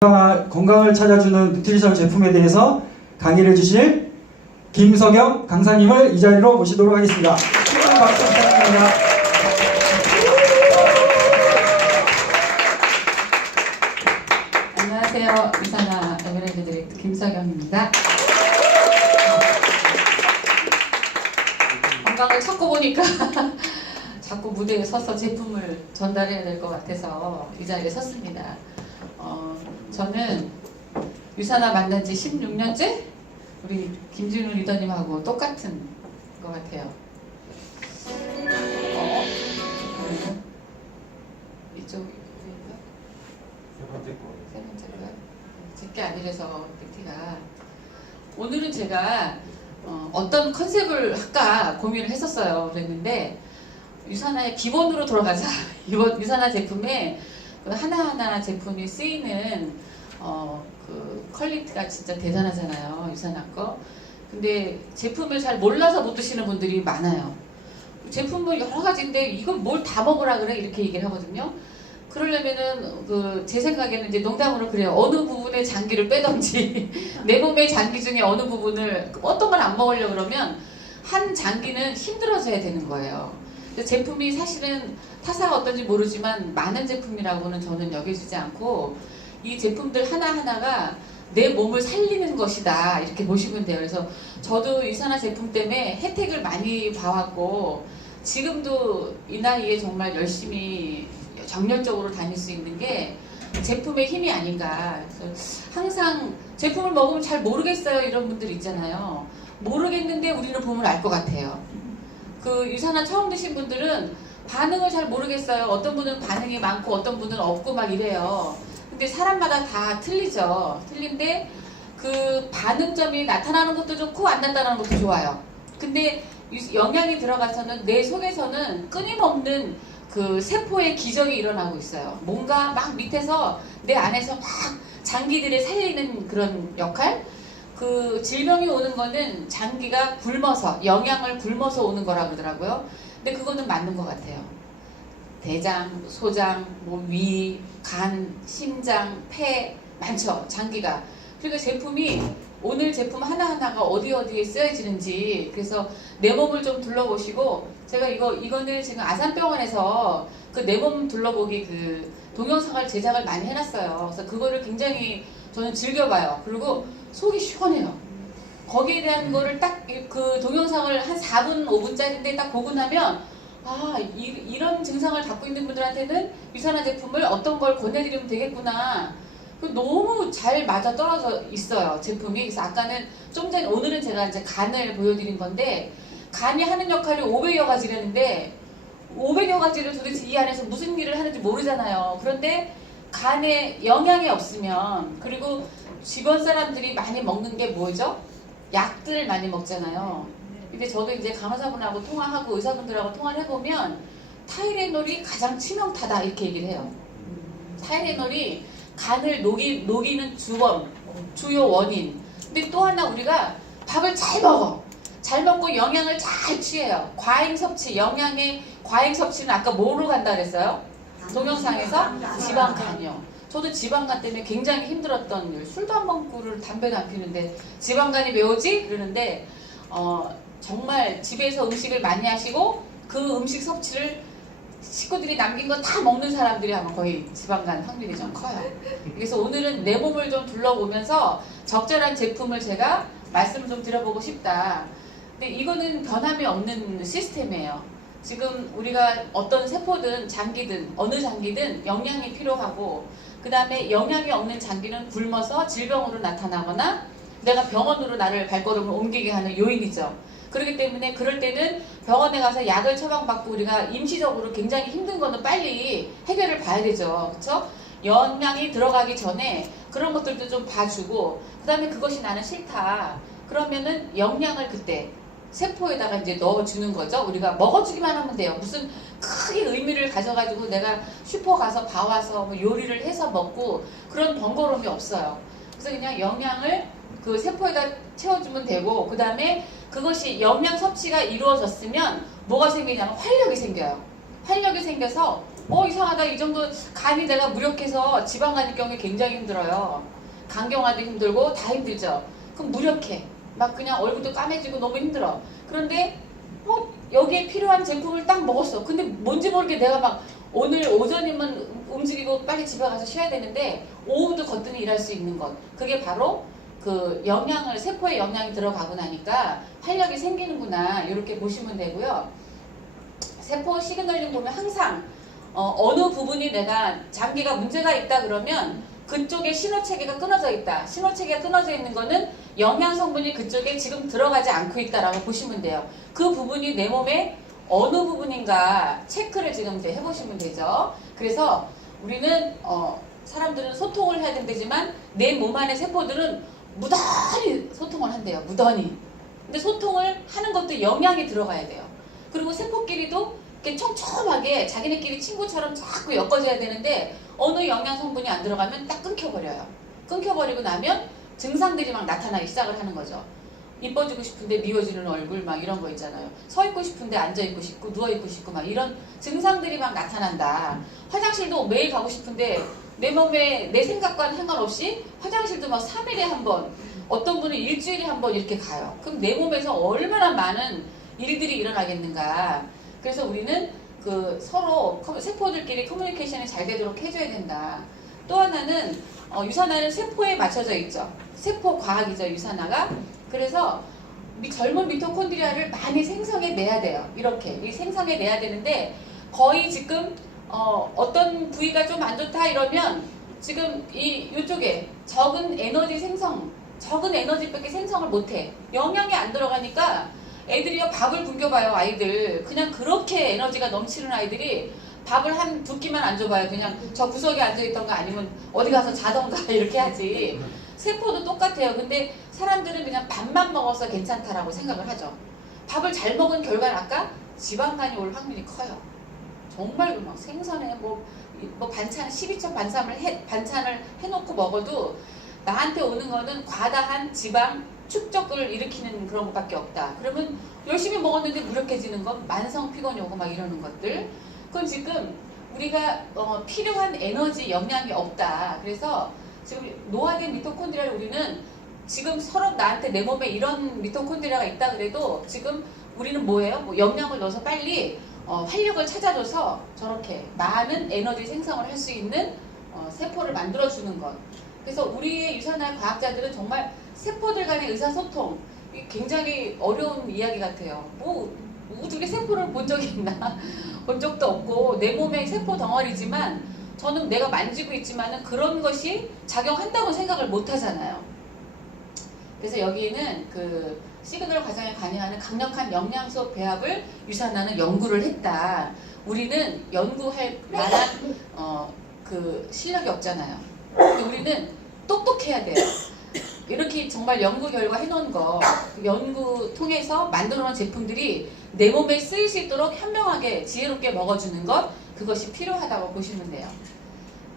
건강을 찾아주는 누트리션 제품에 대해서 강의를 해주실 김석영 강사님을 이 자리로 모시도록 하겠습니다. 큰 박수 부탁드립니다. 안녕하세요. 이사나 에메랄드 디렉터 김석영입니다. 건강을 찾고 보니까 자꾸 무대에 서서 제품을 전달해야 될 것 같아서 이 자리에 섰습니다. 저는 유사나 만난 지 16년째? 우리 김진우 리더님하고 똑같은 것 같아요. 이쪽 세 번째가 제게 아니라서 PT가 오늘은 제가 어떤 컨셉을 할까 고민을 했었어요. 그랬는데 유사나의 기본으로 돌아가자. 이번 유사나 제품에 하나하나 제품이 쓰이는 그 퀄리티가 진짜 대단하잖아요. 유사나 거. 근데 제품을 잘 몰라서 못 드시는 분들이 많아요. 제품은 여러 가지인데 이걸 뭘 다 먹으라 그래? 이렇게 얘기를 하거든요. 그러려면은 제 생각에는 이제 농담으로 그래요. 어느 부분에 장기를 빼던지 내 몸의 장기 중에 어느 부분을 어떤 걸 안 먹으려 그러면 한 장기는 힘들어져야 되는 거예요. 제품이 사실은 타사가 어떤지 모르지만 많은 제품이라고는 저는 여겨지지 않고 이 제품들 하나하나가 내 몸을 살리는 것이다 이렇게 보시면 돼요. 그래서 저도 유사나 제품 때문에 혜택을 많이 봐왔고 지금도 이 나이에 정말 열심히 정열적으로 다닐 수 있는 게 제품의 힘이 아닌가. 그래서 항상 제품을 먹으면 잘 모르겠어요 이런 분들 있잖아요. 모르겠는데 우리는 보면 알 것 같아요. 유사나 처음 드신 분들은 반응을 잘 모르겠어요. 어떤 분은 반응이 많고 어떤 분은 없고 막 이래요. 근데 사람마다 다 틀리죠. 틀린데 그 반응점이 나타나는 것도 좋고 안 나타나는 것도 좋아요. 근데 영양이 들어가서는 내 속에서는 끊임없는 그 세포의 기적이 일어나고 있어요. 뭔가 막 밑에서 내 안에서 막 장기들을 살리는 그런 역할? 그 질병이 오는 거는 장기가 굶어서 영양을 굶어서 오는 거라 그러더라고요. 근데 그거는 맞는 것 같아요. 대장, 소장, 위, 간, 심장, 폐 많죠. 장기가. 그러니까 제품이 오늘 제품 하나하나가 어디에 쓰여지는지 그래서 내 몸을 좀 둘러보시고 제가 이거는 지금 아산병원에서 그 내 몸 둘러보기 그 동영상을 제작을 많이 해놨어요. 그래서 그거를 굉장히 저는 즐겨봐요. 그리고 속이 시원해요. 거기에 대한 거를 딱 그 동영상을 한 4분, 5분짜리인데 딱 보고 나면 이런 증상을 갖고 있는 분들한테는 유사나 제품을 어떤 걸 권해드리면 되겠구나. 너무 잘 맞아 떨어져 있어요 제품이. 그래서 아까는 좀 전에 오늘은 제가 이제 간을 보여드린 건데 간이 하는 역할이 500여 가지라는데 500여 가지를 도대체 이 안에서 무슨 일을 하는지 모르잖아요. 그런데 간에 영양이 없으면 그리고 직원 사람들이 많이 먹는 게 뭐죠? 약들을 많이 먹잖아요. 근데 저도 이제 간호사분하고 통화하고 의사분들하고 통화를 해보면 타이레놀이 가장 치명타다 이렇게 얘기를 해요. 타이레놀이 간을 녹이는 주요 원인. 근데 또 하나 우리가 밥을 잘 먹어. 잘 먹고 영양을 잘 취해요. 과잉 섭취, 영양의 과잉 섭취는 아까 뭐로 간다 그랬어요? 동영상에서 지방간이요. 저도 지방간 때문에 굉장히 힘들었던 일. 술도 안 먹고 담배도 안 피는데 지방간이 왜 오지? 그러는데 정말 집에서 음식을 많이 하시고 그 음식 섭취를 식구들이 남긴 거 다 먹는 사람들이 아마 거의 지방간 확률이 좀 커요. 그래서 오늘은 내 몸을 좀 둘러보면서 적절한 제품을 제가 말씀을 좀 드려보고 싶다. 근데 이거는 변함이 없는 시스템이에요. 지금 우리가 어떤 세포든 장기든 어느 장기든 영양이 필요하고 그 다음에 영양이 없는 장기는 굶어서 질병으로 나타나거나 내가 병원으로 나를 발걸음을 옮기게 하는 요인이죠. 그렇기 때문에 그럴 때는 병원에 가서 약을 처방받고 우리가 임시적으로 굉장히 힘든 거는 빨리 해결을 봐야 되죠. 그렇죠? 영양이 들어가기 전에 그런 것들도 좀 봐주고 그 다음에 그것이 나는 싫다. 그러면은 영양을 그때 세포에다가 이제 넣어주는 거죠. 우리가 먹어주기만 하면 돼요. 무슨 크게 의미를 가져가지고 내가 슈퍼 가서 봐와서 뭐 요리를 해서 먹고 그런 번거로움이 없어요. 그래서 그냥 영양을 그 세포에다 채워주면 되고 그 다음에 그것이 영양 섭취가 이루어졌으면 뭐가 생기냐면 활력이 생겨요. 활력이 생겨서 이상하다. 이 정도 간이 내가 무력해서 지방간일 경우에 굉장히 힘들어요. 간경화도 힘들고 다 힘들죠. 그럼 무력해. 막 그냥 얼굴도 까매지고 너무 힘들어. 그런데 여기에 필요한 제품을 딱 먹었어. 근데 뭔지 모르게 내가 막 오늘 오전이면 움직이고 빨리 집에 가서 쉬어야 되는데 오후도 거뜬히 일할 수 있는 것. 그게 바로 그 영양을, 세포에 영양이 들어가고 나니까 활력이 생기는구나. 이렇게 보시면 되고요. 세포 시그널링 보면 항상 어느 부분이 내가 장기가 문제가 있다 그러면 그쪽에 신호체계가 끊어져 있다. 신호체계가 끊어져 있는 거는 영양 성분이 그쪽에 지금 들어가지 않고 있다라고 보시면 돼요. 그 부분이 내 몸에 어느 부분인가 체크를 지금 이제 해보시면 되죠. 그래서 우리는 사람들은 소통을 해야 된다지만 내 몸 안의 세포들은 무던히 소통을 한대요. 무던히. 근데 소통을 하는 것도 영양이 들어가야 돼요. 그리고 세포끼리도 이렇게 촘촘하게 자기네끼리 친구처럼 자꾸 엮어져야 되는데 어느 영양 성분이 안 들어가면 딱 끊겨버려요. 끊겨버리고 나면 증상들이 막 나타나기 시작을 하는 거죠. 이뻐지고 싶은데 미워지는 얼굴 막 이런 거 있잖아요. 서 있고 싶은데 앉아 있고 싶고 누워 있고 싶고 막 이런 증상들이 막 나타난다. 화장실도 매일 가고 싶은데 내 몸에 내 생각과는 상관없이 화장실도 막 3일에 한 번, 어떤 분은 일주일에 한 번 이렇게 가요. 그럼 내 몸에서 얼마나 많은 일들이 일어나겠는가. 그래서 우리는 그 서로 세포들끼리 커뮤니케이션이 잘 되도록 해줘야 된다. 또 하나는 유산화는 세포에 맞춰져 있죠. 세포 과학이죠, 유산화가. 그래서 젊은 미토콘드리아를 많이 생성해내야 돼요. 이렇게 이 생성해내야 되는데 거의 지금 어떤 부위가 좀 안 좋다 이러면 지금 이쪽에 적은 에너지밖에 생성을 못해. 영양이 안 들어가니까 애들이요 밥을 굶겨봐요. 아이들 그냥 그렇게 에너지가 넘치는 아이들이 밥을 한 두 끼만 안 줘봐요. 그냥 저 구석에 앉아있던가 아니면 어디 가서 자던가 이렇게 하지. 세포도 똑같아요. 근데 사람들은 그냥 밥만 먹어서 괜찮다라고 생각을 하죠. 밥을 잘 먹은 결과는 아까 지방간이 올 확률이 커요. 정말 막 생선에 뭐 반찬 12첩 반찬을 해놓고 먹어도 나한테 오는 거는 과다한 지방 축적을 일으키는 그런 것밖에 없다. 그러면 열심히 먹었는데 무력해지는 건 만성 피곤이 오고 막 이러는 것들. 그건 지금 우리가 필요한 에너지, 영양이 없다. 그래서 지금 노화된 미토콘드리아를 우리는 지금 서로 나한테 내 몸에 이런 미토콘드리아가 있다 그래도 지금 우리는 뭐예요? 뭐 영양을 넣어서 빨리 활력을 찾아줘서 저렇게 많은 에너지 생성을 할 수 있는 세포를 만들어주는 것. 그래서 우리의 유산화 과학자들은 정말 세포들 간의 의사소통, 굉장히 어려운 이야기 같아요. 우리 세포를 본 적이 있나? 본 적도 없고 내 몸에 세포 덩어리지만 저는 내가 만지고 있지만은 그런 것이 작용한다고 생각을 못 하잖아요. 그래서 여기에는 그 시그널 과정에 관여하는 강력한 영양소 배합을 유산화는 연구를 했다. 우리는 연구할 만한 그 실력이 없잖아요. 근데 우리는 똑똑해야 돼요. 이렇게 정말 연구 결과 해놓은 거, 연구 통해서 만들어 놓은 제품들이 내 몸에 쓰일 수 있도록 현명하게 지혜롭게 먹어주는 것, 그것이 필요하다고 보시면 돼요.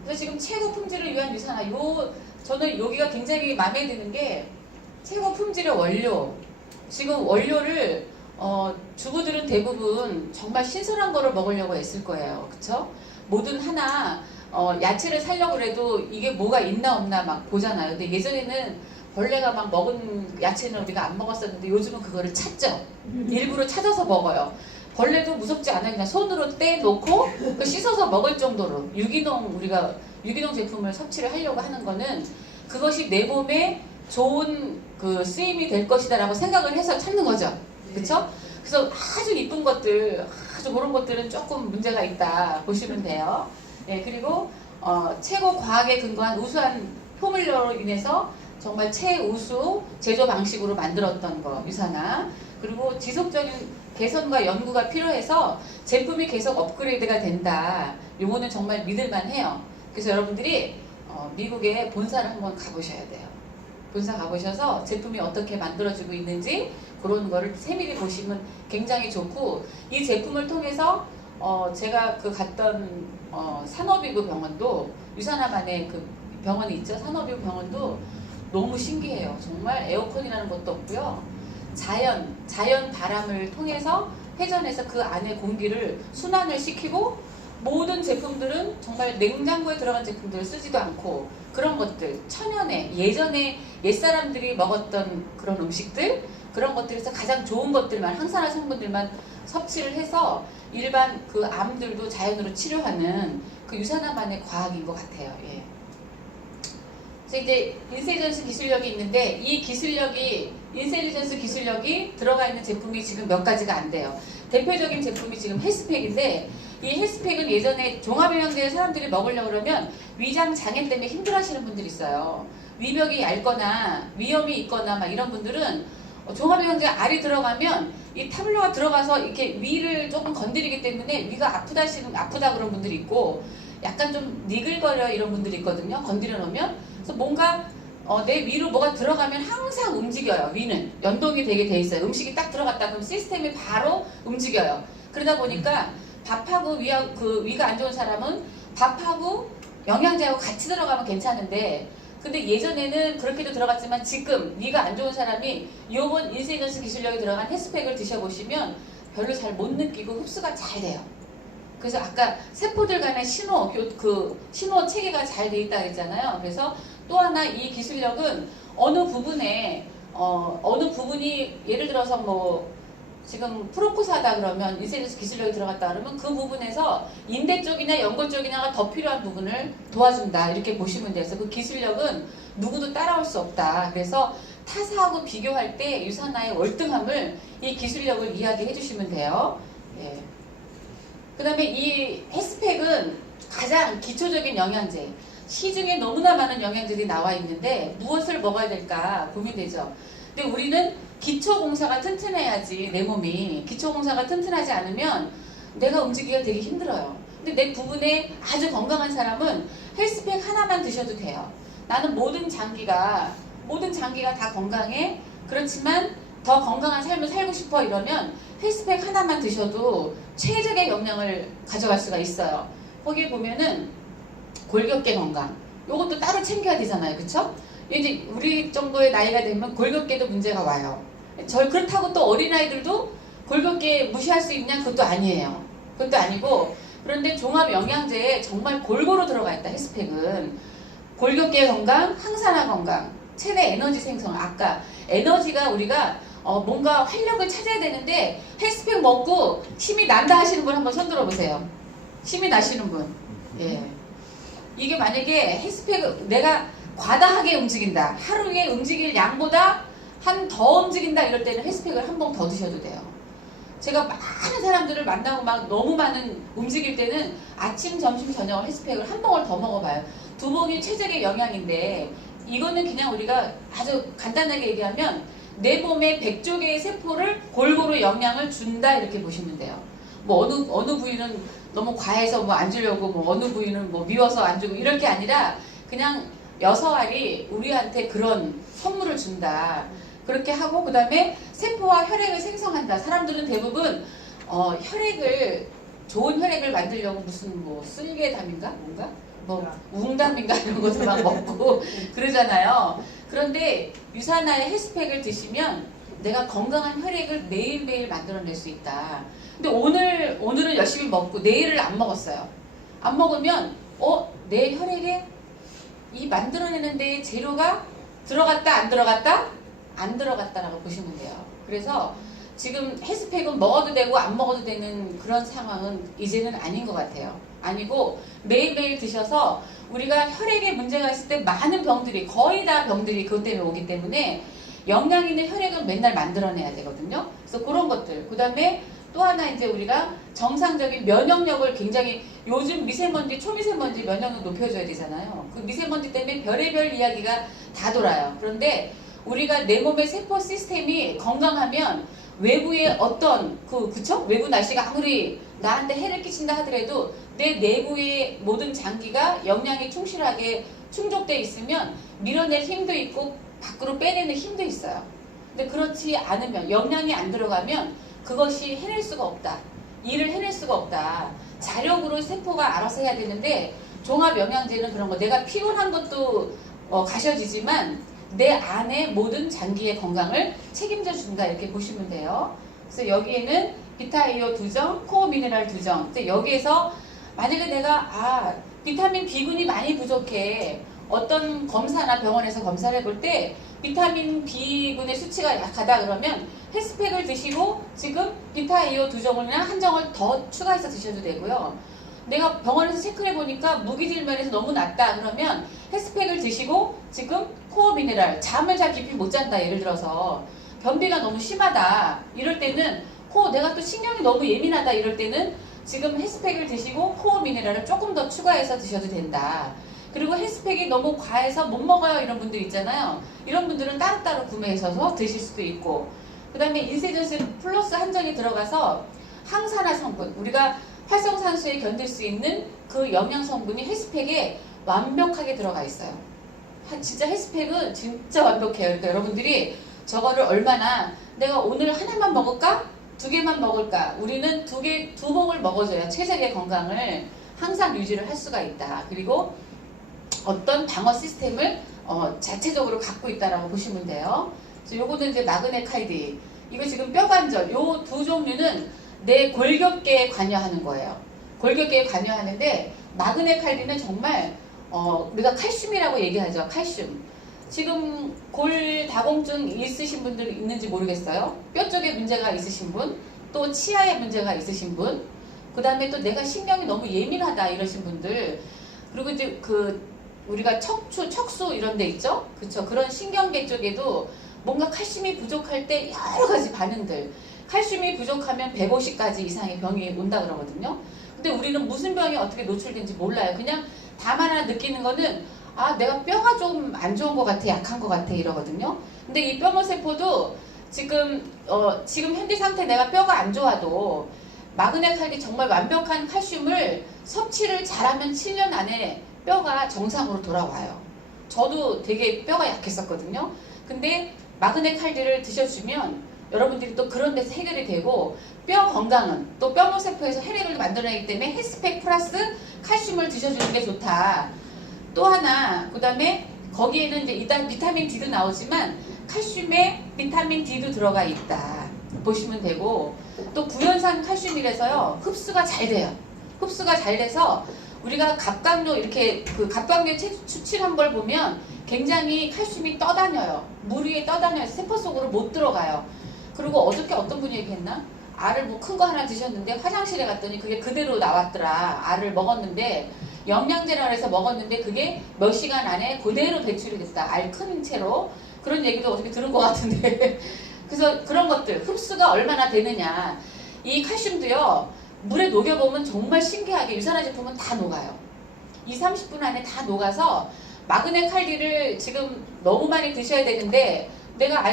그래서 지금 최고 품질을 위한 유산화, 저는 여기가 굉장히 마음에 드는 게 최고 품질의 원료. 지금 원료를 주부들은 대부분 정말 신선한 거를 먹으려고 애쓸 거예요. 그쵸? 뭐든 하나 야채를 사려고 해도 이게 뭐가 있나 없나 막 보잖아요. 근데 예전에는 벌레가 막 먹은 야채는 우리가 안 먹었었는데 요즘은 그거를 찾죠. 일부러 찾아서 먹어요. 벌레도 무섭지 않아요. 그냥 손으로 떼놓고 씻어서 먹을 정도로 우리가 유기농 제품을 섭취를 하려고 하는 거는 그것이 내 몸에 좋은 그 쓰임이 될 것이다라고 생각을 해서 찾는 거죠. 그렇죠? 그래서 아주 이쁜 것들, 아주 그런 것들은 조금 문제가 있다 보시면 돼요. 네, 그리고 최고 과학에 근거한 우수한 포뮬러로 인해서 정말 최우수 제조 방식으로 만들었던 거, 유산화. 그리고 지속적인 개선과 연구가 필요해서 제품이 계속 업그레이드가 된다. 요거는 정말 믿을만 해요. 그래서 여러분들이 미국에 본사를 한번 가보셔야 돼요. 본사 가보셔서 제품이 어떻게 만들어지고 있는지 그런 거를 세밀히 보시면 굉장히 좋고, 이 제품을 통해서 제가 그 갔던 산업이구 병원도, 유산화만의 그 병원이 있죠. 산업이구 병원도 너무 신기해요. 정말 에어컨이라는 것도 없고요. 자연 바람을 통해서 회전해서 그 안에 공기를 순환을 시키고 모든 제품들은 정말 냉장고에 들어간 제품들을 쓰지도 않고 그런 것들, 천연의 예전에 옛사람들이 먹었던 그런 음식들, 그런 것들에서 가장 좋은 것들만, 항산화 성분들만 섭취를 해서 일반 그 암들도 자연으로 치료하는 그 유산화만의 과학인 것 같아요. 예. 그래서 이제 인셀리전스 기술력이 있는데 이 기술력이, 인셀리전스 기술력이 들어가 있는 제품이 지금 몇 가지가 안 돼요. 대표적인 제품이 지금 헬스팩인데, 이 헬스팩은 예전에 종합영양제 사람들이 먹으려고 그러면 위장 장애 때문에 힘들어하시는 분들이 있어요. 위벽이 얇거나 위염이 있거나 막 이런 분들은 종합영양제 알이 들어가면 이 타블로가 들어가서 이렇게 위를 조금 건드리기 때문에 위가 아프다 그런 분들이 있고, 약간 좀 니글거려 이런 분들이 있거든요. 건드려 놓으면. 그래서 뭔가 내 위로 뭐가 들어가면 항상 움직여요. 위는 연동이 되게 돼 있어요. 음식이 딱 들어갔다 그러면 시스템이 바로 움직여요. 그러다 보니까 밥하고 위가 안 좋은 사람은 밥하고 영양제하고 같이 들어가면 괜찮은데, 근데 예전에는 그렇게도 들어갔지만 지금 위가 안 좋은 사람이 요번 인셀리전스 기술력이 들어간 헬스팩을 드셔보시면 별로 잘 못 느끼고 흡수가 잘 돼요. 그래서 아까 세포들 간의 신호 체계가 잘 돼 있다 그랬잖아요. 그래서 또 하나 이 기술력은 어느 부분이 예를 들어서 뭐 지금 프로코사다 그러면 인셀리전스 기술력이 들어갔다 그러면 그 부분에서 인대 쪽이나 연골 쪽이나가 더 필요한 부분을 도와준다, 이렇게 보시면 돼요. 그래서 그 기술력은 누구도 따라올 수 없다. 그래서 타사하고 비교할 때 유산화의 월등함을 이 기술력을 이야기해 주시면 돼요. 예. 그 다음에 이 헬스팩은 가장 기초적인 영양제, 시중에 너무나 많은 영양제들이 나와 있는데 무엇을 먹어야 될까 고민되죠. 근데 우리는 기초공사가 튼튼해야지, 내 몸이 기초공사가 튼튼하지 않으면 내가 움직이기가 되게 힘들어요. 근데 내 부분에 아주 건강한 사람은 헬스팩 하나만 드셔도 돼요. 나는 모든 장기가 다 건강해, 그렇지만 더 건강한 삶을 살고 싶어 이러면 헬스팩 하나만 드셔도 최적의 영양을 가져갈 수가 있어요. 거기에 보면은 골격계 건강, 요것도 따로 챙겨야 되잖아요. 그쵸? 이제 우리 정도의 나이가 되면 골격계도 문제가 와요. 그렇다고 또 어린아이들도 골격계 무시할 수 있냐? 그것도 아니에요. 그것도 아니고, 그런데 종합 영양제에 정말 골고루 들어가 있다. 헬스팩은 골격계 건강, 항산화 건강, 체내 에너지 생성. 아까 에너지가 우리가 뭔가 활력을 찾아야 되는데 헬스팩 먹고 힘이 난다 하시는 분 한번 손 들어보세요. 힘이 나시는 분. 예. 이게 만약에 헬스팩 내가 과다하게 움직인다, 하루에 움직일 양보다 더 움직인다 이럴 때는 헬스팩을 한 봉 더 드셔도 돼요. 제가 많은 사람들을 만나고 막 너무 많은 움직일 때는 아침, 점심, 저녁 헬스팩을 한 봉을 더 먹어봐요. 2봉이 최적의 영양인데, 이거는 그냥 우리가 아주 간단하게 얘기하면 내 몸의 100조 개의 세포를 골고루 영양을 준다, 이렇게 보시면 돼요. 뭐 어느 부위는 너무 과해서 뭐 안 주려고, 뭐 어느 부위는 뭐 미워서 안 주고, 이럴 게 아니라 그냥 여서알이 우리한테 그런 선물을 준다. 그렇게 하고, 그 다음에 세포와 혈액을 생성한다. 사람들은 대부분 좋은 혈액을 만들려고 무슨 뭐 쓸개담인가 뭔가 뭐 웅담인가 이런 것도 막 먹고 그러잖아요. 그런데 유산화의 헬스팩을 드시면 내가 건강한 혈액을 매일매일 만들어낼 수 있다. 근데 오늘은 열심히 먹고 내일을 안 먹었어요. 안 먹으면 내 혈액에 이 만들어내는 데에 재료가 들어갔다 안 들어갔다? 안 들어갔다라고 보시면 돼요. 그래서 지금 헬스팩은 먹어도 되고 안 먹어도 되는 그런 상황은 이제는 아닌 것 같아요. 아니고 매일매일 드셔서, 우리가 혈액에 문제가 있을 때 많은 병들이, 거의 다 병들이 그것 때문에 오기 때문에 영양 있는 혈액은 맨날 만들어내야 되거든요. 그래서 그런 것들. 그 다음에 또 하나 이제 우리가 정상적인 면역력을 굉장히, 요즘 미세먼지, 초미세먼지 면역력 높여줘야 되잖아요. 그 미세먼지 때문에 별의별 이야기가 다 돌아요. 그런데 우리가 내 몸의 세포 시스템이 건강하면 외부의 그쵸? 외부 날씨가 아무리 나한테 해를 끼친다 하더라도 내 내부의 모든 장기가 영양이 충실하게 충족되어 있으면 밀어낼 힘도 있고 밖으로 빼내는 힘도 있어요. 근데 그렇지 않으면, 영양이 안 들어가면 그것이 해낼 수가 없다. 일을 해낼 수가 없다. 자력으로 세포가 알아서 해야 되는데, 종합 영양제는 그런 거, 내가 피곤한 것도 가셔지지만 내 안에 모든 장기의 건강을 책임져 준다, 이렇게 보시면 돼요. 그래서 여기에는 비타이오 2정, 코어 미네랄 2정. 여기에서 만약에 내가 비타민 B군이 많이 부족해, 어떤 검사나 병원에서 검사를 해볼 때 비타민 B군의 수치가 약하다 그러면 헬스팩을 드시고 지금 비타이오 2종이나 1종을 더 추가해서 드셔도 되고요. 내가 병원에서 체크를 해보니까 무기질 면에서 너무 낮다 그러면 헬스팩을 드시고 지금 코어 미네랄, 잠을 잘 깊이 못 잔다, 예를 들어서 변비가 너무 심하다 이럴 때는 내가 또 신경이 너무 예민하다 이럴 때는 지금 헬스팩을 드시고 코어 미네랄을 조금 더 추가해서 드셔도 된다. 그리고 헬스팩이 너무 과해서 못 먹어요 이런 분들 있잖아요. 이런 분들은 따로따로 구매해서 드실 수도 있고, 그 다음에 인세전신 플러스 한정이 들어가서 항산화 성분, 우리가 활성산소에 견딜 수 있는 그 영양 성분이 헬스팩에 완벽하게 들어가 있어요. 진짜 헬스팩은 진짜 완벽해요. 그러니까 여러분들이 저거를 얼마나, 내가 오늘 하나만 먹을까? 2개만 먹을까? 우리는 두 봉을 먹어줘야 최적의 건강을 항상 유지를 할 수가 있다. 그리고 어떤 방어 시스템을 자체적으로 갖고 있다라고 보시면 돼요. 그래서 요거는 이제 마그네칼디. 이거 지금 뼈관절, 요 두 종류는 내 골격계에 관여하는 거예요. 골격계에 관여하는데 마그네칼디는 정말 우리가 칼슘이라고 얘기하죠. 칼슘. 지금 골다공증 있으신 분들 있는지 모르겠어요. 뼈 쪽에 문제가 있으신 분, 또 치아에 문제가 있으신 분, 그 다음에 또 내가 신경이 너무 예민하다 이러신 분들, 그리고 이제 우리가 척수 이런 데 있죠? 그쵸? 그런 신경계 쪽에도 뭔가 칼슘이 부족할 때 여러 가지 반응들, 칼슘이 부족하면 150가지 이상의 병이 온다 그러거든요. 근데 우리는 무슨 병이 어떻게 노출된지 몰라요. 그냥 다만 하나 느끼는 거는 내가 뼈가 좀 안 좋은 것 같아, 약한 것 같아 이러거든요. 근데 이 뼈모세포도 지금 현재 상태 내가 뼈가 안 좋아도 마그네칼디 정말 완벽한 칼슘을 섭취를 잘하면 7년 안에 뼈가 정상으로 돌아와요. 저도 되게 뼈가 약했었거든요. 근데 마그네칼디를 드셔주면 여러분들이 또 그런 데서 해결이 되고, 뼈 건강은 또 뼈모세포에서 혈액을 만들어내기 때문에 헬스팩 플러스 칼슘을 드셔주는 게 좋다. 또 하나, 그 다음에 거기에는 이제 일단 비타민 D도 나오지만 칼슘에 비타민 D도 들어가 있다 보시면 되고, 또 구연산 칼슘이라서요 흡수가 잘 돼요. 흡수가 잘 돼서 우리가 갑각류, 이렇게 갑각류 추출한 걸 보면 굉장히 칼슘이 떠다녀요. 물 위에 떠다녀요. 세포 속으로 못 들어가요. 그리고 어저께 어떤 분이 얘기했나? 알을 뭐 큰 거 하나 드셨는데 화장실에 갔더니 그게 그대로 나왔더라. 알을 먹었는데 영양제라 해서 먹었는데 그게 몇 시간 안에 그대로 배출이 됐다. 알 큰 채로. 그런 얘기도 어떻게 들은 것 같은데 그래서 그런 것들, 흡수가 얼마나 되느냐. 이 칼슘도요 물에 녹여보면 정말 신기하게 유산화 제품은 다 녹아요. 20-30분 안에 다 녹아서 마그네칼디를 지금 너무 많이 드셔야 되는데 내가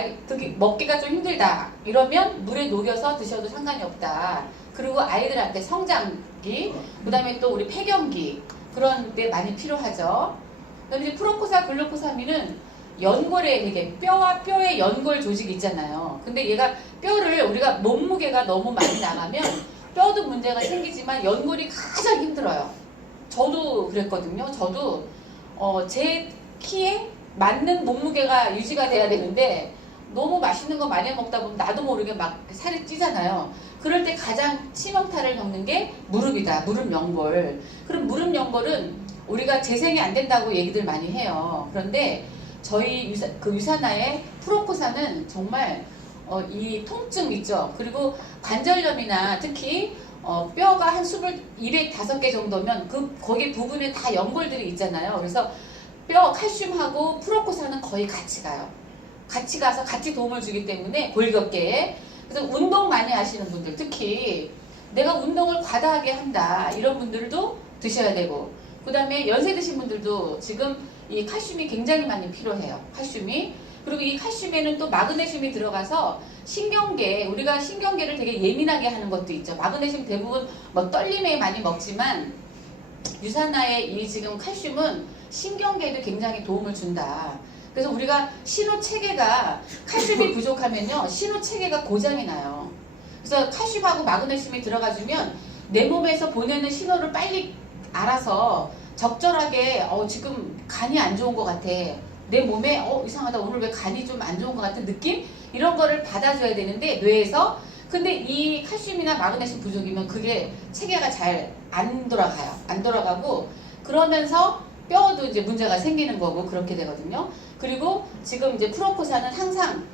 먹기가 좀 힘들다 이러면 물에 녹여서 드셔도 상관이 없다. 그리고 아이들한테 성장기, 그 다음에 또 우리 폐경기 그런 데 많이 필요하죠. 그다음에 이제 프로포사 글루코사민은 연골에 되게 뼈와 뼈의 연골 조직이 있잖아요. 근데 얘가 뼈를 우리가 몸무게가 너무 많이 나가면 뼈도 문제가 생기지만 연골이 가장 힘들어요. 저도 그랬거든요. 저도 제 키에 맞는 몸무게가 유지가 돼야 되는데 너무 맛있는 거 많이 먹다 보면 나도 모르게 막 살이 찌잖아요. 그럴 때 가장 치명타를 겪는 게 무릎이다. 무릎 연골. 그럼 무릎 연골은 우리가 재생이 안 된다고 얘기들 많이 해요. 그런데 저희 유산화의 프로코사는 정말 이 통증 있죠. 그리고 관절염이나 특히 뼈가 한 205개 정도면 거기 부분에 다 연골들이 있잖아요. 그래서 뼈 칼슘하고 프로코사는 거의 같이 가요. 같이 가서 같이 도움을 주기 때문에 골격계에. 그래서 운동 많이 하시는 분들, 특히 내가 운동을 과다하게 한다 이런 분들도 드셔야 되고, 그 다음에 연세 드신 분들도 지금 이 칼슘이 굉장히 많이 필요해요. 칼슘이. 그리고 이 칼슘에는 또 마그네슘이 들어가서 신경계, 우리가 신경계를 되게 예민하게 하는 것도 있죠. 마그네슘 대부분 뭐 떨림에 많이 먹지만 유산화의 이 지금 칼슘은 신경계에도 굉장히 도움을 준다. 그래서 우리가 신호체계가 칼슘이 부족하면요 신호체계가 고장이 나요. 그래서 칼슘하고 마그네슘이 들어가주면 내 몸에서 보내는 신호를 빨리 알아서 적절하게 지금 간이 안 좋은 것 같아. 내 몸에 이상하다. 오늘 왜 간이 좀 안 좋은 것 같은 느낌? 이런 거를 받아줘야 되는데 뇌에서 근데 이 칼슘이나 마그네슘 부족이면 그게 체계가 잘 안 돌아가요. 안 돌아가고 그러면서 뼈도 이제 문제가 생기는 거고 그렇게 되거든요. 그리고 지금 이제 프로코사는 항상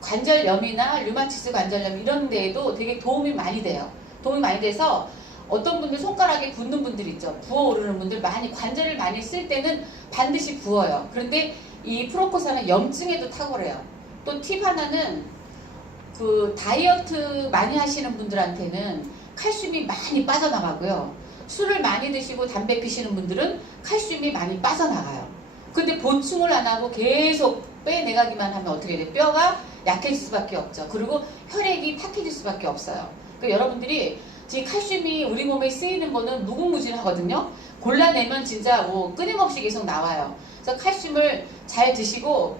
관절염이나 류마티스 관절염 이런 데에도 되게 도움이 많이 돼요. 도움이 많이 돼서 어떤 분들 손가락에 붓는 분들 있죠. 부어오르는 분들 많이 관절을 많이 쓸 때는 반드시 부어요. 그런데 이 프로코사는 염증에도 탁월해요. 또 팁 하나는 그 다이어트 많이 하시는 분들한테는 칼슘이 많이 빠져나가고요. 술을 많이 드시고 담배 피시는 분들은 칼슘이 많이 빠져나가요. 근데 보충을 안 하고 계속 빼내가기만 하면 어떻게 돼? 뼈가 약해질 수밖에 없죠. 그리고 혈액이 탁해질 수밖에 없어요. 그러니까 여러분들이 지금 칼슘이 우리 몸에 쓰이는 거는 무궁무진하거든요. 골라내면 진짜 뭐 끊임없이 계속 나와요. 그래서 칼슘을 잘 드시고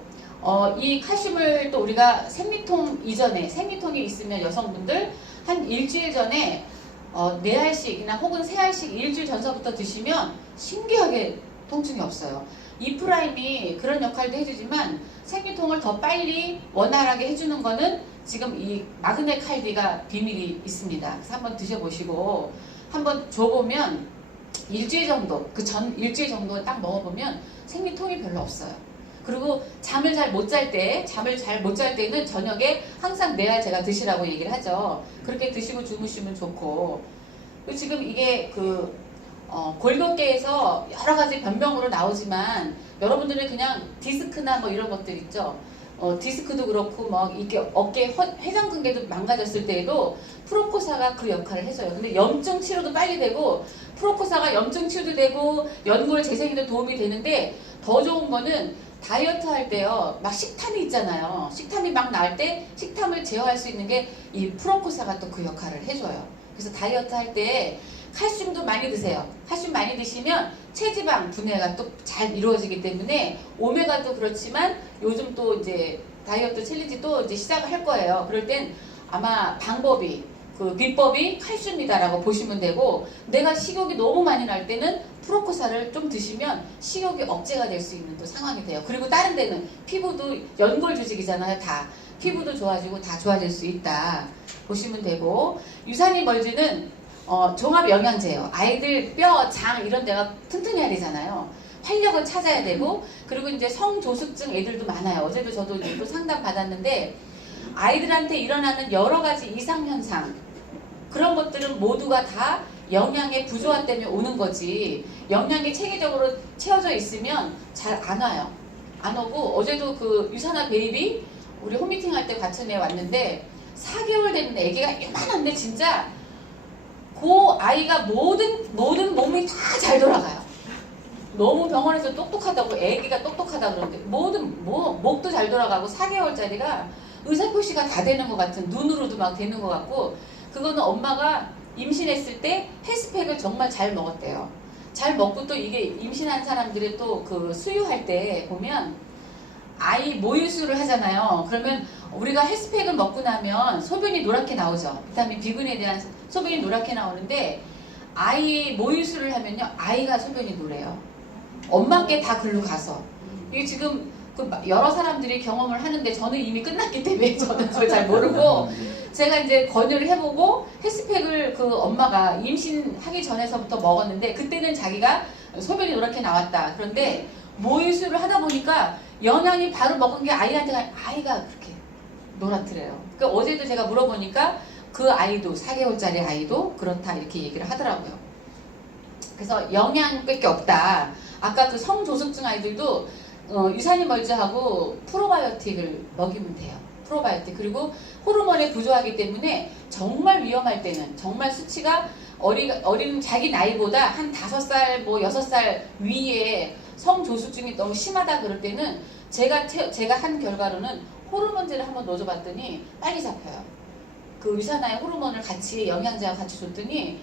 이 칼슘을 또 우리가 생리통 이전에 생리통이 있으면 여성분들 한 일주일 전에 4알씩이나 혹은 3알씩 일주일 전서부터 드시면 신기하게 통증이 없어요. 이프라임이 그런 역할도 해주지만 생리통을 더 빨리 원활하게 해주는 거는 지금 이 마그네 칼디가 비밀이 있습니다. 그래서 한번 드셔보시고 한번 줘보면 일주일 정도, 그 전 일주일 정도 딱 먹어보면 생리통이 별로 없어요. 그리고 잠을 잘 못 잘 때는 저녁에 항상 4알 제가 드시라고 얘기를 하죠. 그렇게 드시고 주무시면 좋고. 지금 이게 골격계에서 여러 가지 변명으로 나오지만 여러분들은 그냥 디스크나 뭐 이런 것들 있죠. 디스크도 그렇고 막 이게 어깨 회전근개도 망가졌을 때에도 프로코사가 그 역할을 해줘요. 근데 염증 치료도 빨리 되고 프로코사가 염증 치료도 되고 연골 재생에도 도움이 되는데 더 좋은 거는 다이어트 할 때요, 막 식탐이 있잖아요. 식탐이 막 날 때 식탐을 제어할 수 있는 게 이 프로코사가 또 그 역할을 해줘요. 그래서 다이어트 할 때 칼슘도 많이 드세요. 칼슘 많이 드시면 체지방 분해가 또 잘 이루어지기 때문에 오메가도 그렇지만 요즘 또 이제 다이어트 챌린지 또 이제 시작을 할 거예요. 그럴 땐 아마 비법이 칼슘이다라고 보시면 되고, 내가 식욕이 너무 많이 날 때는 프로코사를 좀 드시면 식욕이 억제가 될 수 있는 또 상황이 돼요. 그리고 다른 데는 피부도 연골 조직이잖아요. 다 피부도 좋아지고 다 좋아질 수 있다 보시면 되고, 유산균 멀즈는 종합 영양제예요. 아이들 뼈, 장 이런 데가 튼튼해야 되잖아요. 활력을 찾아야 되고, 그리고 이제 성조숙증 애들도 많아요. 어제도 저도 또 상담 받았는데 아이들한테 일어나는 여러 가지 이상 현상, 그런 것들은 모두가 다 영양의 부조화 때문에 오는 거지, 영양이 체계적으로 채워져 있으면 잘 안 와요. 안 오고, 어제도 그 유산아 베이비 우리 홈미팅 할 때 같은 애 왔는데 4개월 된 애기가 이만한데 진짜 그 아이가 모든 몸이 다 잘 돌아가요. 너무 병원에서 똑똑하다고, 애기가 똑똑하다 그러는데 목도 잘 돌아가고 4개월짜리가 의사표시가 다 되는 것 같은, 눈으로도 막 되는 것 같고, 그거는 엄마가 임신했을 때 헬스팩을 정말 잘 먹었대요. 잘 먹고 또 이게 임신한 사람들이 또 그 수유할 때 보면 아이 모유수를 하잖아요. 그러면 우리가 헬스팩을 먹고 나면 소변이 노랗게 나오죠. 비타민 B군에 대한 소변이 노랗게 나오는데, 아이 모유수를 하면요, 아이가 소변이 노래요. 엄마께 다 글로 가서. 이게 지금 여러 사람들이 경험을 하는데 저는 이미 끝났기 때문에 저는 그걸 잘 모르고, 제가 이제 권유를 해보고 헬스팩을 그 엄마가 임신하기 전에서부터 먹었는데, 그때는 자기가 소변이 노랗게 나왔다. 그런데 모유수를 하다 보니까 영양이 바로 먹은 게 아이가 그렇게 노랗더래요. 그러니까 어제도 제가 물어보니까 그 아이도 4개월짜리 아이도 그렇다 이렇게 얘기를 하더라고요. 그래서 영양밖에 없다. 아까 그 성조숙증 아이들도 유산균 멀즈하고 프로바이오틱을 먹이면 돼요. 프로바이오틱. 그리고 호르몬에 부조하기 때문에 정말 위험할 때는, 정말 수치가 어린 자기 나이보다 한 5살, 뭐 6살 위에 성조숙증이 너무 심하다 그럴 때는 제가 한 결과로는 호르몬제를 한번 넣어줘봤더니 빨리 잡혀요. 그 유산화의 호르몬을 같이 영양제와 같이 줬더니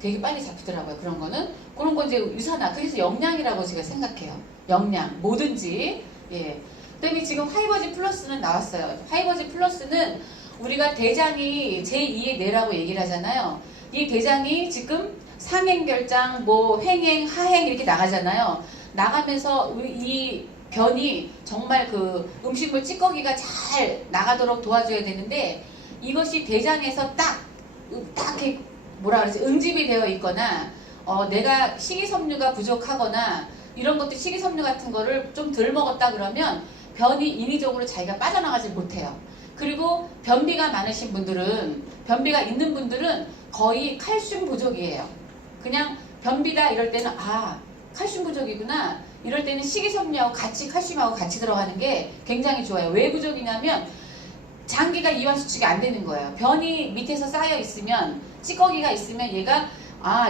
되게 빨리 잡히더라고요. 그런 건 이제 유산화. 그래서 영양이라고 제가 생각해요. 영양 뭐든지. 예. 그다음에 지금 하이버지 플러스는 나왔어요. 하이버지 플러스는 우리가 대장이 제2의 뇌라고 얘기를 하잖아요. 이 대장이 지금 상행결장, 뭐 횡행, 하행 이렇게 나가잖아요. 나가면서 이 변이 정말 그 음식물 찌꺼기가 잘 나가도록 도와줘야 되는데, 이것이 대장에서 딱 이렇게 뭐라 그러지 응집이 되어 있거나 내가 식이섬유가 부족하거나 이런 것도 식이섬유 같은 거를 좀 덜 먹었다 그러면 변이 인위적으로 자기가 빠져나가지 못해요. 그리고 변비가 많으신 분들은, 변비가 있는 분들은 거의 칼슘 부족이에요. 그냥 변비다 이럴 때는 칼슘 부족이구나 이럴 때는 식이섬유하고 같이 칼슘하고 같이 들어가는 게 굉장히 좋아요. 왜 부족이냐면 장기가 이완 수축이 안 되는 거예요. 변이 밑에서 쌓여 있으면, 찌꺼기가 있으면 얘가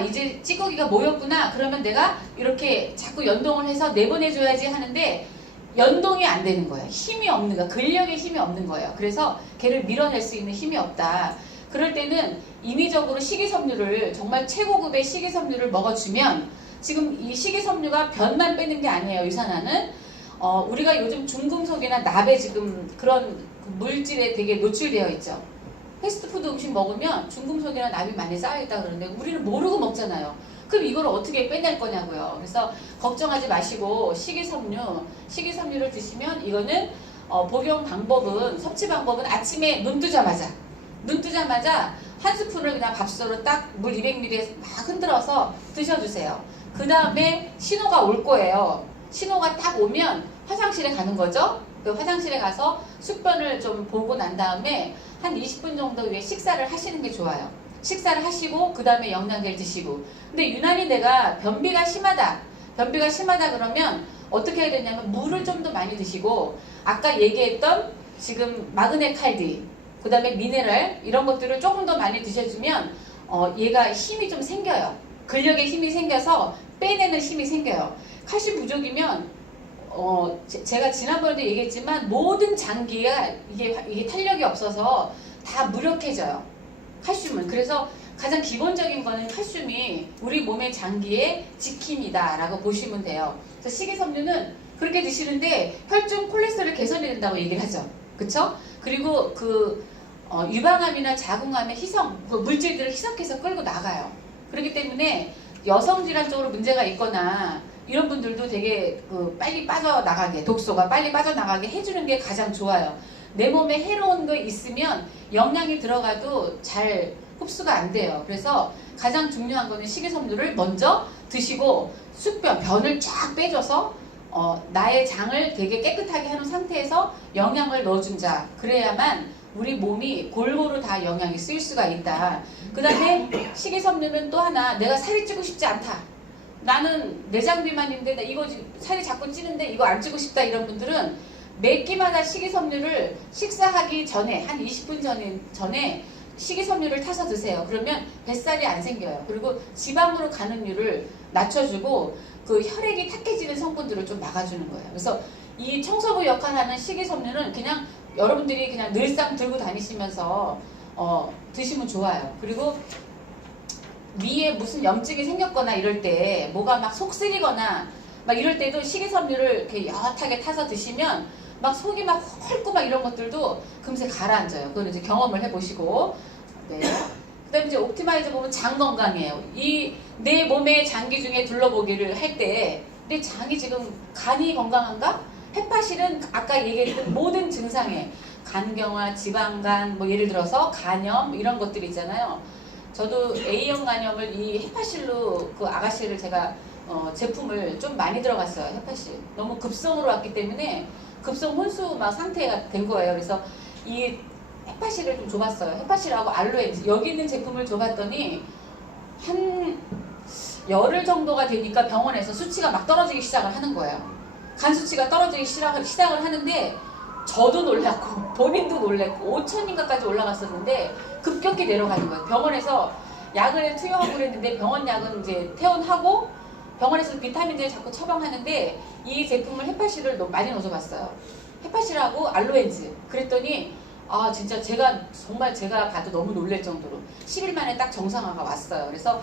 이제 찌꺼기가 모였구나 그러면 내가 이렇게 자꾸 연동을 해서 내보내줘야지 하는데 연동이 안 되는 거예요. 힘이 없는 거야. 근력의 힘이 없는 거예요. 그래서 걔를 밀어낼 수 있는 힘이 없다. 그럴 때는 인위적으로 식이섬유를, 정말 최고급의 식이섬유를 먹어주면, 지금 이 식이섬유가 변만 빼는 게 아니에요. 유산화는 우리가 요즘 중금속이나 납에 지금 그런 물질에 되게 노출되어 있죠. 패스트푸드 음식 먹으면 중금속이나 납이 많이 쌓여있다 그러는데 우리는 모르고 먹잖아요. 그럼 이걸 어떻게 빼낼 거냐고요. 그래서 걱정하지 마시고 식이섬유를 드시면 이거는 복용 방법은, 섭취 방법은 아침에 눈 뜨자마자 한 스푼을 그냥 밥솥으로 딱 물 200ml에 막 흔들어서 드셔주세요. 그 다음에 신호가 올 거예요. 신호가 딱 오면 화장실에 가는 거죠. 그 화장실에 가서 숙변을 좀 보고 난 다음에 한 20분 정도 후에 식사를 하시는 게 좋아요. 식사를 하시고 그 다음에 영양제를 드시고. 근데 유난히 내가 변비가 심하다 그러면 어떻게 해야 되냐면 물을 좀 더 많이 드시고, 아까 얘기했던 지금 마그네칼디, 그 다음에 미네랄 이런 것들을 조금 더 많이 드셔주면 얘가 힘이 좀 생겨요. 근력의 힘이 생겨서 빼내는 힘이 생겨요. 칼슘 부족이면 제가 지난번에도 얘기했지만 모든 장기가 이게 탄력이 없어서 다 무력해져요. 칼슘은. 그래서 가장 기본적인 거는 칼슘이 우리 몸의 장기의 지킴이다 라고 보시면 돼요. 그래서 식이섬유는 그렇게 드시는데 혈중 콜레스테롤 개선이 된다고 얘기를 하죠. 그쵸? 그리고 유방암이나 자궁암의 그 물질들을 희석해서 끌고 나가요. 그렇기 때문에 여성 질환 쪽으로 문제가 있거나 이런 분들도 되게 빨리 빠져나가게, 독소가 빨리 빠져나가게 해주는 게 가장 좋아요. 내 몸에 해로운 거 있으면 영양이 들어가도 잘 흡수가 안 돼요. 그래서 가장 중요한 거는 식이섬유를 먼저 드시고 변을 쫙 빼줘서 나의 장을 되게 깨끗하게 하는 상태에서 영양을 넣어준 자, 그래야만 우리 몸이 골고루 다 영양이 쓰일 수가 있다. 그 다음에 식이섬유는 또 하나, 내가 살이 찌고 싶지 않다, 나는 내장 비만인데 나 이거 살이 자꾸 찌는데 이거 안 찌고 싶다, 이런 분들은 매 끼마다 식이섬유를 식사하기 전에 한 20분 전에 식이섬유를 타서 드세요. 그러면 뱃살이 안 생겨요. 그리고 지방으로 가는 율을 낮춰주고 그 혈액이 탁해지는 성분들을 좀 막아주는 거예요. 그래서 이 청소부 역할하는 식이섬유는 그냥 여러분들이 그냥 늘상 들고 다니시면서 드시면 좋아요. 그리고 위에 무슨 염증이 생겼거나 이럴 때, 뭐가 막 속 쓰리거나 막 이럴 때도 식이섬유를 이렇게 여하게 타서 드시면 막 속이 막 헐고 막 이런 것들도 금세 가라앉아요. 그건 이제 경험을 해보시고. 네. 그 다음에 이제 옵티마이저 보면 장 건강이에요. 이 내 몸의 장기 중에 둘러보기를 할 때 내 장이 지금 간이 건강한가? 헤파실은 아까 얘기했던 모든 증상에 간경화, 지방간, 뭐 예를 들어서 간염 이런 것들 있잖아요. 저도 A형 간염을 이 헤파실로 그 아가씨를 제가 제품을 좀 많이 들어갔어요. 헤파실. 너무 급성으로 왔기 때문에 급성 혼수 막 상태가 된 거예요. 그래서 이 헤파실을 좀 줘봤어요. 헤파실하고 알로에 여기 있는 제품을 줘봤더니 한 열흘 정도가 되니까 병원에서 수치가 막 떨어지기 시작을 하는 거예요. 간 수치가 떨어지기 시작을 하는데 저도 놀랐고 본인도 놀랐고 5천인가까지 올라갔었는데 급격히 내려가는 거예요. 병원에서 약을 투여하고 그랬는데 병원 약은 이제 퇴원하고 병원에서 비타민제를 자꾸 처방하는데 이 제품을 헤파실을 많이 넣어줘봤어요. 헤파실하고 알로엔즈. 그랬더니 진짜 제가 봐도 너무 놀랄 정도로 10일 만에 딱 정상화가 왔어요. 그래서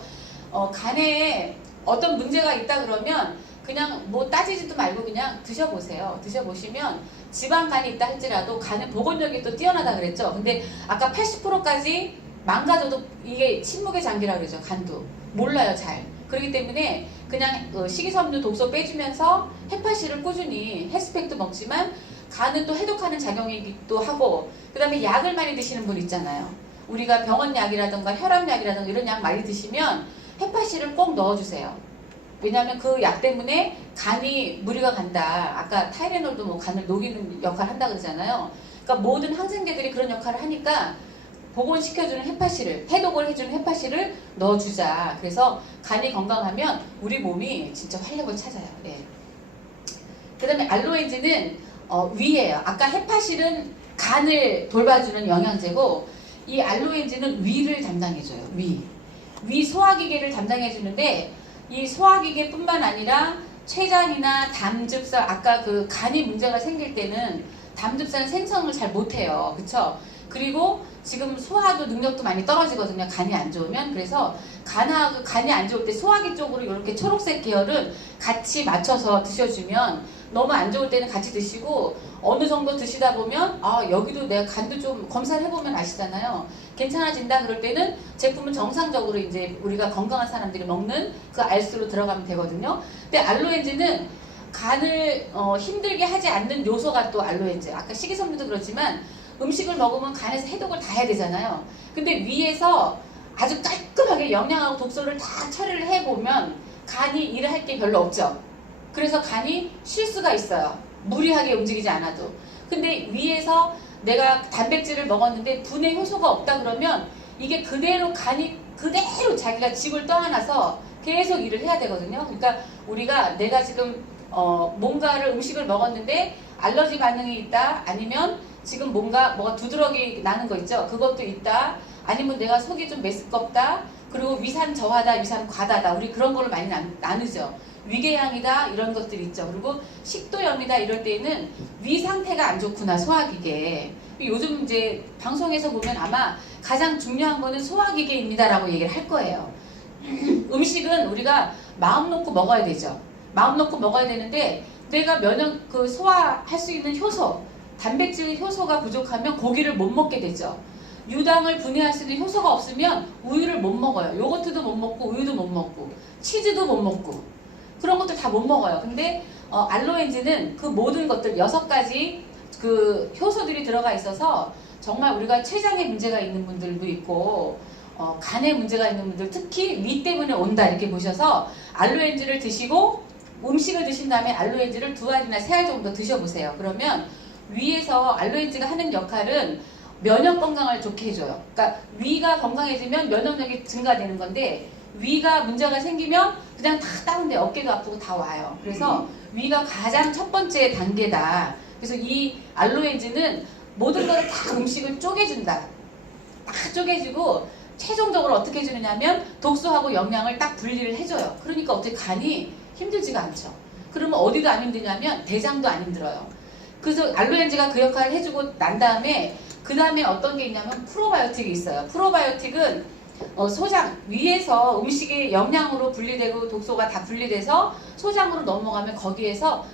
간에 어떤 문제가 있다 그러면 그냥 뭐 따지지도 말고 그냥 드셔보세요. 드셔보시면 지방간이 있다 할지라도 간의 복원력이 또 뛰어나다 그랬죠. 근데 아까 80%까지 망가져도 이게 침묵의 장기라 그러죠. 간도 몰라요 잘. 그렇기 때문에 그냥 식이섬유 독소 빼주면서 헤파실을 꾸준히 헬스팩도 먹지만 간은 또 해독하는 작용이기도 하고, 그 다음에 약을 많이 드시는 분 있잖아요. 우리가 병원 약이라든가 혈압약이라든가 이런 약 많이 드시면 헤파시를 꼭 넣어주세요. 왜냐하면 그 약 때문에 간이 무리가 간다. 아까 타이레놀도 뭐 간을 녹이는 역할을 한다 그러잖아요. 그러니까 모든 항생제들이 그런 역할을 하니까 복원시켜주는 헤파시를, 해독을 해주는 헤파시를 넣어주자. 그래서 간이 건강하면 우리 몸이 진짜 활력을 찾아요. 예. 그 다음에 알로에인지는 위예요. 아까 헤파실은 간을 돌봐주는 영양제고, 이 알로에인지는 위를 담당해줘요. 위 소화기계를 담당해주는데, 이 소화기계뿐만 아니라 췌장이나 담즙살, 아까 그 간이 문제가 생길 때는 담즙살 생성을 잘 못해요. 그쵸? 그리고 지금 소화도 능력도 많이 떨어지거든요. 간이 안 좋으면. 그래서 간이 안 좋을 때 소화기 쪽으로 이렇게 초록색 계열은 같이 맞춰서 드셔주면, 너무 안 좋을 때는 같이 드시고 어느 정도 드시다 보면 여기도 내가 간도 좀 검사를 해보면 아시잖아요. 괜찮아진다 그럴 때는 제품은 정상적으로 이제 우리가 건강한 사람들이 먹는 그 알수로 들어가면 되거든요. 근데 알로엔즈는 간을 힘들게 하지 않는 요소가 또 알로엔즈. 아까 식이섬유도 그렇지만 음식을 먹으면 간에서 해독을 다 해야 되잖아요. 근데 위에서 아주 깔끔하게 영양하고 독소를 다 처리를 해보면 간이 일을 할 게 별로 없죠. 그래서 간이 쉴 수가 있어요. 무리하게 움직이지 않아도. 근데 위에서 내가 단백질을 먹었는데 분해 효소가 없다 그러면 이게 그대로 간이 그대로 자기가 집을 떠안아서 계속 일을 해야 되거든요. 그러니까 우리가 내가 지금 뭔가를 음식을 먹었는데 알러지 반응이 있다, 아니면 지금 뭐가 두드러기 나는 거 있죠. 그것도 있다, 아니면 내가 속이 좀 메스껍다, 그리고 위산 저하다, 위산 과다다, 우리 그런 걸로 많이 나누죠. 위궤양이다 이런 것들 있죠. 그리고 식도염이다 이럴 때는 위 상태가 안 좋구나, 소화기계. 요즘 이제 방송에서 보면 아마 가장 중요한 거는 소화기계입니다라고 얘기를 할 거예요. 음식은 우리가 마음 놓고 먹어야 되죠. 마음 놓고 먹어야 되는데 내가 소화할 수 있는 효소, 단백질 효소가 부족하면 고기를 못 먹게 되죠. 유당을 분해할 수 있는 효소가 없으면 우유를 못 먹어요. 요거트도 못 먹고 우유도 못 먹고 치즈도 못 먹고 그런 것들 다 못 먹어요. 근데 알로엔즈는 그 모든 것들 6가지 그 효소들이 들어가 있어서 정말 우리가 췌장에 문제가 있는 분들도 있고 간에 문제가 있는 분들, 특히 위 때문에 온다 이렇게 보셔서 알로엔즈를 드시고 음식을 드신 다음에 알로엔즈를 2알이나 3알 정도 드셔보세요. 그러면 위에서 알로엔즈가 하는 역할은 면역 건강을 좋게 해줘요. 그러니까 위가 건강해지면 면역력이 증가되는 건데, 위가 문제가 생기면 그냥 다 다운돼, 어깨도 아프고 다 와요. 그래서 위가 가장 첫 번째 단계다. 그래서 이 알로엔즈는 모든 것을 다 음식을 쪼개준다. 딱 쪼개주고 최종적으로 어떻게 해주느냐면 독소하고 영양을 딱 분리를 해줘요. 그러니까 어떻게 간이 힘들지가 않죠. 그러면 어디도 안 힘드냐면 대장도 안 힘들어요. 그래서 알로엔즈가 그 역할을 해주고 난 다음에 그 다음에 어떤 게 있냐면 프로바이오틱이 있어요. 프로바이오틱은 소장 위에서 음식이 영양으로 분리되고 독소가 다 분리돼서 소장으로 넘어가면 거기에서